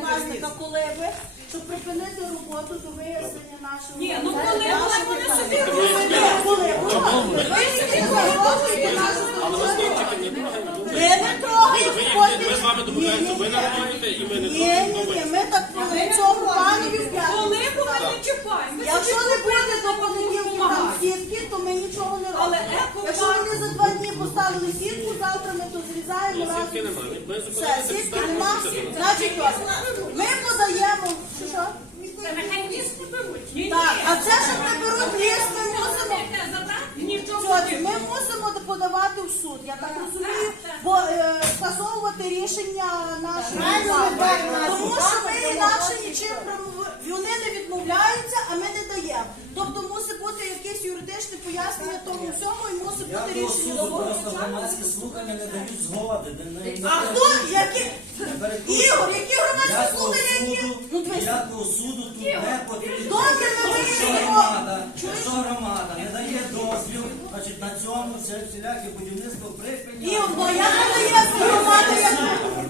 власника колеби, щоб припинити роботу до вияснення нашого. Ні, ну коли вони собі Ні, коли? Ви не трогаєте. Ми з вами домовляємося, ви не робите і ми не Ні, ні, ні, ми так цьому пану Коли ми не чіпаємо? Якщо не буде до понеділка там сітки, то ми нічого не робимо. Якщо вони за два дні поставили сітку, завтра ми то зрізаємо разом. Сітки. Ми Все, зупинилися сітки підстави, нема. Значить, ось, ми подаємо. Що, що? Нехай ліс беруть. Ні, Так, а це, що не беруть ліс, ми мусимо. Нічого Сьогодні ми мусимо подавати в суд, я так розумію, бо е, скасовувати рішення нашої влади. Тому що ми інакше нічим правово- вони не відмовляються, а ми не даємо. Тобто мусить бути якесь юридичне пояснення тому всьому і мусить Я бути до рішення суду суду. просто громадські слухання не дають згоди. не- А хто? Які? Ігор, які громадські Ніякого слухання, які? суду, Ну, дивись. ніякого суду тут не потрібно. Добре, ми Якщо вирішимо. громада, якщо громада не дає дозвіл, значить на цьому все всіляке будівництво припиняє. Ігор, ну я